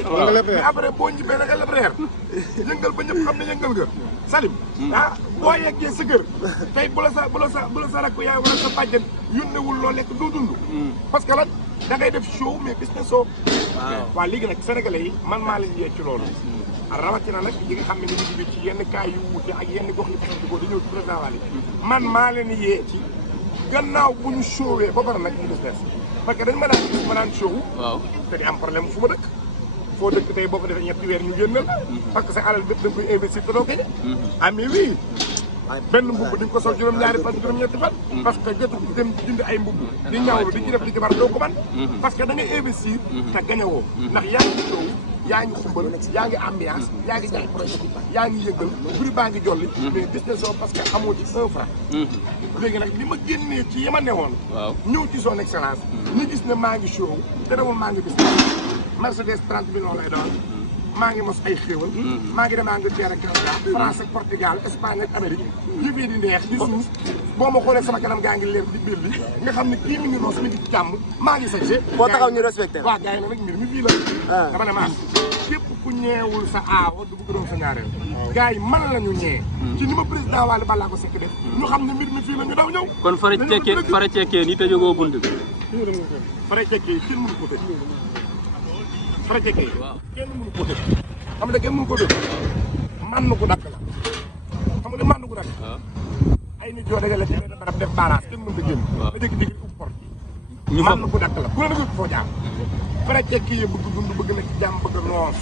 nga mais après boo ñibbee da nga leb reer yëngal ba ñëpp xam ne yëngal nga Salim ah boo yeggee sa kër tey bu la sa rakk yaay wala sa bàjjen yónnewul loo lekk doo dund parce que lan da ngay def show mais business soo waaw léegi nag sénégalais yi man maa leen yee ci loolu rawatina nag yi nga xam ne ni ñu ngi ci yenn cas yu wuute ak yenn gox yi fasantikoo di ñëw ci président Wally man maa leen yee ci gannaaw bu ñu showee ba pare nag ñu business parce que dañ ma daan show te di am problème fu ma dëkk foo dëkk tey boo ko defee ñetti weer ñu génnal parce que sa alal bépp da nga koy investir te doo ko ah mais oui benn mbubb di nga ko sol juróom-ñaari fan juróom-ñetti fan parce que jotu dem jënd ay mbubb di ñawlu di ci def li ci war doo ko man parce que da ngay investir te gañewoo ndax yaa ngi show yaa ngi xumbal yaa ngi ambiance yaa ngi jaay projet yaa ngi yëngal buri baa ngi jolli mais business oo parce que amoo ci 1 franc léegi nag li ma génnee ci yema newoon ñëw ci son excellence ñu gis ne maa ngi show te demul maa ngi business Mercedes 30 millions lay doon maa ngi mos ay xéewal maa ngi dem Angleterre ak Canada France ak Portugal Espagne ak Amérique yëf yi di neex di suus boo ma xoolee sama kanam gaa ngi leer di biir li nga xam ne kii mi ngi noos mi di jàmm maa ngi sañse foo taxaw ñu respecté waaw gars yi nag mbir mi fii la dama ne maas képp ku ñeewul sa aawo du bëgg doon sa ñaareel gars yi man la ñu ñee ci ni ma président Wally balaa ko sekk def ñu xam ne mbir mi fii la ñu daw ñëw kon fara cekkee ni tëjoo bunt bi fara cekkee kenn mënu ko tëj fara cekkee kenn mënu ko tëj xam nga kenn mënu ko tëj man na ko dakk la xam nga man na ko dakk ay nit yoo dajale ci benn barab def barrage kenn mënu ko génn da jékki-jékki ubbi porte man na ko dakk la ku la dëgg foo jaar fara cekkee yi bëgg dund bëgg na ci jàmm bëgg noos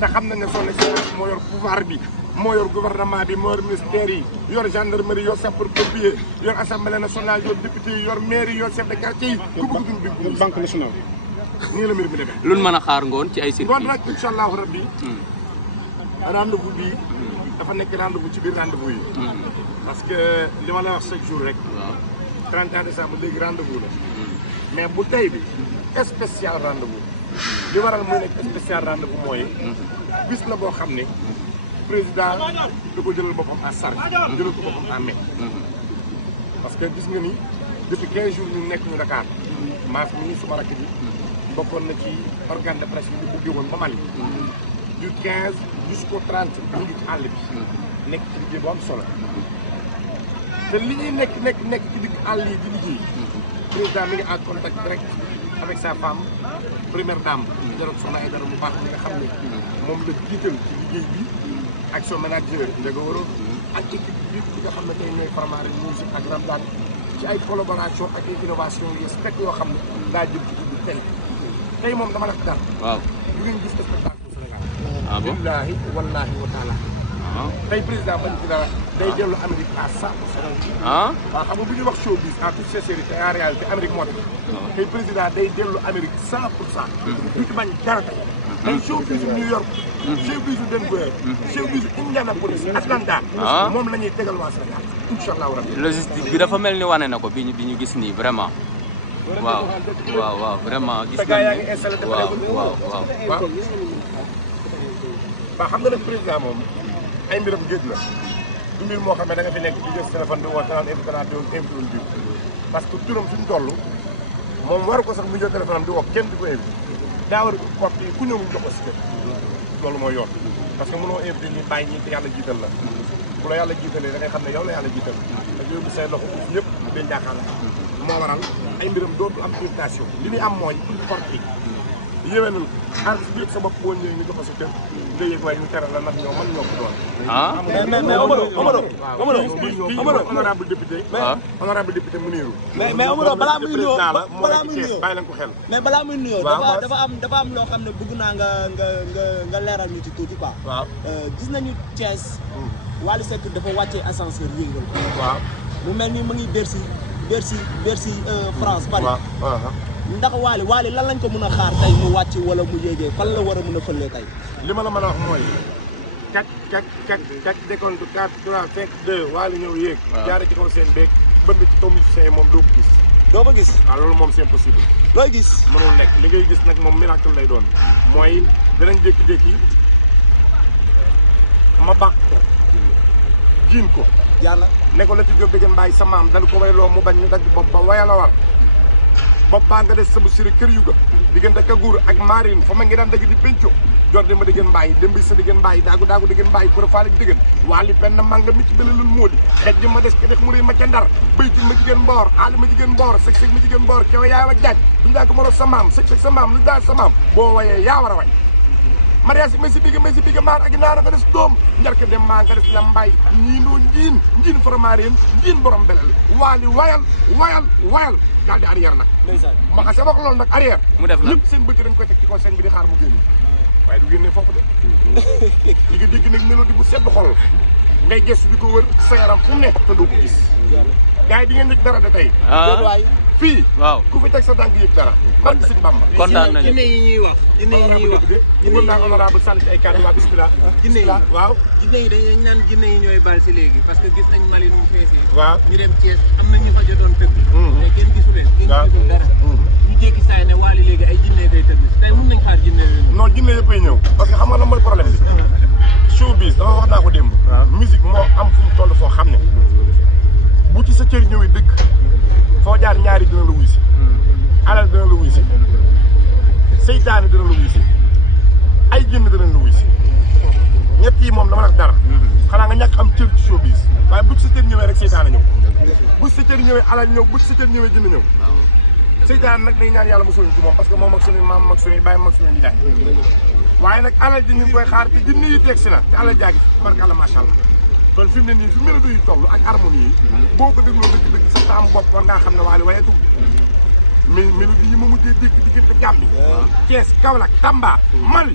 te xam nañ ne son excellence moo yor pouvoir bi moo yor gouvernement bi moo yor ministère yi yor gendarmerie yor sapeur pompier yor assemblée nationale yor député yi yor maire yi yor chef de quartier yi ku bëgg dund bi banque nationale nii la mbir mi demee luñ mën a xaar ngoon ci ay circuit ngoon nag incha allahu rabbi rendez-vous bi dafa nekk rendez-vous ci biir rendez-vous yi parce que li ma la wax chaque jour rek 31 décembre léegi rendez-vous la mais bu tey bi spécial rendez-vous li waral muy nekk spécial rendez-vous mooy bis la boo xam ne président da ko jëlal boppam à charge jëlal ko boppam à mai parce que gis nga ni depuis 15 jours ñu nekk ñu Dakar maas mi suma rakk ji bokkoon na ci organe de presse bi bu jógoon ba Mali du 15 jusqu'au 30 ñu ngi ci àll bi nekk ci liggéey bu am solo te li ñuy nekk ci digg àll yi di liggéey président mi ngi en contact direct avec sa femme première dame jaroon soxna ay dara mu baax mi nga xam ne moom la jiital ci liggéey bi ak son manager Ndiaga Waro ak équipe bi nga xam ne tey ñooy Faramare musique ak Ramdan ci ay collaboration ak ay innovation yu spec yoo xam ne daa jëm ci dugg tey moom dama def dara waaw du ngeen gis spectacle Sénégal billaahi wallaahi wa taala tey président bañ ci dara day dellu Amérique à 100%. waaw xam nga bu ñuy wax showbiz en toute sincérité en réalité Amérique moo tax. tey président day dellu Amérique 100%. du ci bañ dara tey. tey showbiz New York. showbiz Denver. showbiz Indianapolis Atlanta. moom la ñuy tegal waa Sénégal incha allahu rabbi. logistique bi dafa mel ni wane na ko bi ñu gis nii vraiment. waaw vraiment gis nañu waaw. ba xam nga nag président moom ay mbiram géej la du mbir moo xam ne da nga fi nekk di jël téléphone di woote naan invité bi parce que turam suñu toll moom waru ko sax mu jël téléphone am di woo kenn di ko invité daa war a porte yi ku ñëw mu jox ko si kër loolu mooy yoon parce que mënoo invité ñi bàyyi ñi te yàlla jiital la bu la yàlla jiitalee da ngay xam ne yow la yàlla jiital da ngay yóbbu say loxo uuf ñëpp dañ jaaxaal moo waral ay mbiram dootu am invitation li muy am mooy porte yi yéwénal artiste bi yëpp sa bopp boo ñëwee ñu jox ko sa kër nga yëg waaye ñu teral la nag ñoo mën ñoo ko doon. Omaro honorable député. honorable député Mounirou. mais Omaro balaa muy nuyoo bàyyi leen ko xel. mais balaa muy nuyoo dafa am loo xam ne bëgg naa nga leeral ñu ci tuuti quoi. waaw gis nañu Thiès. Wally Seck dafa wàccee ascenseur yëngal. waaw mu mel ni mu ngi Bercy France Paris. ndax Wally lan lañ ko mën a xaar tey mu wàcc wala mu yéegee fan la war a mën a fëlee tey. li ma la mën a wax mooy 4 décompte 4 3 5 2 Wally ñëw yéeg. waaw jaaree ci kaw seen beeg bënd ci kaw musicien yi moom doo ko gis. doo ko gis. waaw loolu moom c'est impossible. looy gis. mënul nekk li ngay gis nag moom miracle lay doon mooy danañ jékki-jékki ma bàq ko jiin ko. yàlla ne ko la ci jóg dëgg mbaay sa maam dañ ko wayloo mu bañ ñu dagg bopp ba waya la war. bopp baa nga des sama siri kër yu ga diggante Kagour ak Marine fa ma ngi daan dëgg di penco jor de ma diggéen mbaay dem bi sa diggéen mbaay daagu diggéen mbaay pour faale diggéen Wally penn manga mi ci bëlalul moo di xej ji ma des ko def mu réy ma ca Ndar béytul ma jigéen mboor aali ma jigéen mboor sëg ma jigéen mboor kew yaay ak jaaj duñu daa ko moro sa maam sëg sa maam lu daal sa maam boo wayee yaa war a way mariage mais si bigga maar ak naara nga des doom njarke dem maa nga des la mbay ñiinoo njiin faramarien njiin borom belal Wally wayal daal di arrière nag ma xase wax loolu nag arrière mu def la ñëpp seen bëti dañ koy teg ci kaw seen bi di xaar mu génn waaye du génne foofu de li nga dégg nag mélodie bu sedd xol ngay gëstu di ko wër sa yaram fu mu ne te doo ko gis gars yi di ngeen yëg dara de tey fii waaw ku fi teg sa tànk yëg dara barke Sëñ Bamba kontaan nañu jinne yi ñuy wax mën naa honorable sant ci ay kàddu waa bismillah jinne yi waaw jinne yi dañuy naan jinne yi ñooy bal si léegi parce que gis nañ Mali nu mu feesee waaw ñu dem Thiès am na ñu fa jotoon tëgg mais kenn gisu leen kenn gisul dara ñu jékki saay ne Wally léegi ay jinne koy tëgg tey mën nañ xaar jinne yooyu non jinne yëppay ñëw parce que xam nga lan mooy problème bi showbiz dama wax naa ko démb musique moo am fu mu toll foo xam ne bu ci sa cër ñëwee dëkk foo jaar ñaari dina la wuy si alal dina la wuy si seytaane dina la wuy si ay jënd dina la wuy si ñett yi moom dama la dara xanaa nga ñàkk am cër ci showbiz waaye bu ci sa cër ñëwee rek seytaane ñëw bu ci sa cër ñëwee alal ñëw bu ci sa cër ñëwee jënd ñëw seytaane nag day ñaan yàlla mosul ci moom parce que moom ak suñu maam ak suñuy bàyyi ak suñuy jaay waaye nag alal ji ñu ngi koy xaar te jinne yi teg si na te alal jaagi barkalla macha allah kon fi mu ne nii fi mélodie yi toll ak harmonie yi boo ko dégloo dëgg sa taam bopp war ngaa xam ne Wally waaye tugg mais mélodie yi ma mujjee dégg diggante Gambie Thiès Kaolack Tamba Mali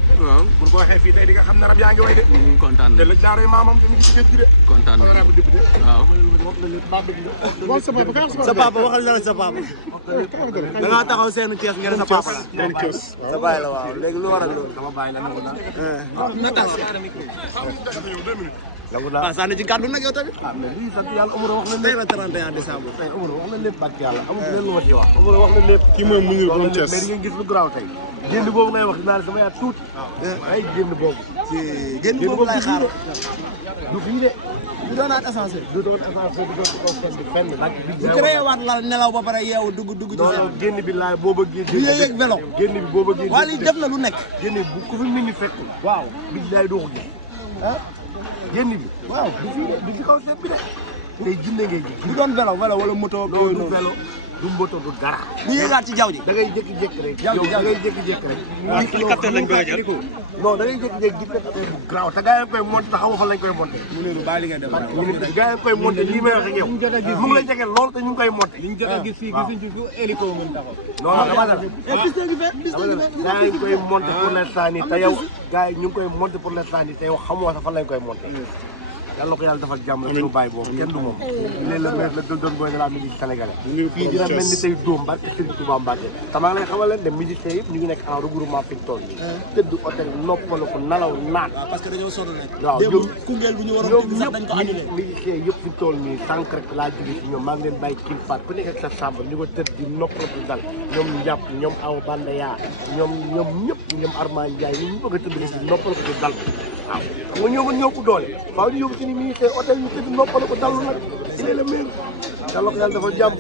bu ko waxee fii tey di nga xam ne rab yaa ngi way de kontaan te lëg daaray maamam te mu ngi ci géej gi de kontaan nañu honorable député waaw sa papa waxal dara sa papa da ngaa taxaw seen Thiès ngeen sa papa la sa baay la waaw léegi lu waral loolu sama baay la nangu naa natas waaw sànni ci kàddu nag yow tamit mais lii sant yàlla Omaro wax na tey la 31 décembre tey Omaro wax na lépp barke yàlla amul leen lu ma ci wax Omaro wax na lépp kii mooy muñu borom Thiès mais di ngeen gis lu garaaw tey génn boobu ngay wax dinaa ne sama yaat tuuti ay génn boobu génn boobu laay xaar du fii de du doonaat essentiel du doon essence du doon ci kaw fenn bu créé waat la nelaw ba pare yeewu dugg ci non génn bi laay boo bëggee du yéeg vélo génn bi boo bëggee Wally def na lu nekk génn bi bu ko fi nit ñi fekk waaw bi laay doo ko gis génn bi waaw du fii de du ci kaw seet bi de tey jinne ngay gis du doon vélo wala moto non du vélo du mboto du dara bu yéegaat ci jaww ji da ngay jékki-jékki rek yow da ngay jékki-jékki rek hélicoptère lañ koy jël non da ngay jékki-jékki gis affaire bu graw te gars yi koy monté te xamoo fan lañ koy monté mu ne lu bàyyi li nga def gars yi koy monté lii may wax ak yow mu ngi lay jege lool te ñu ngi koy monté liñ jot a gis fii gisuñ ci fu hélico mën taxaw non dama la gars yi koy monté pour l'instant nii te yow gars yi ñu ngi koy monté pour l'instant nii te yow xamoo sax fan lañ koy monté yàlla ko yàlla defal jàmm suñu bàyyi boobu kenn du moom léegi la maire la doon boy de la musique sénégalaise fii dina mel ni tey dóom barke Serigne Touba Mbacké tamaa ngi lay xamal leen de musiciens yëpp ñu ngi nekk en regroupement fi ñu toll nii tëdd hôtel noppalu ko nalaw naan parce que dañoo sonn rek waaw démb Koungheul bu ñu waroon tëgg sax dañ ko annulé musiciens yëpp fi ñu toll nii sànq rek laa jóge si ñoom maa ngi leen bàyyi kil faat ku nekk ak sa chambre ñu ko tëdd di noppalu ko dal ñoom njàpp ñoom aw bandaya ñoom ñëpp ñoom Armand Ndiaye ñu bëgg a tëdd si noppalu ko dal waaw xam nga ñoo ñoo ko doole faaw ñu yóbbu si ni ministère hôtel ñu tëdd noppal ko dallu nag il est le meilleur yàlla ko yàlla dafa jàmm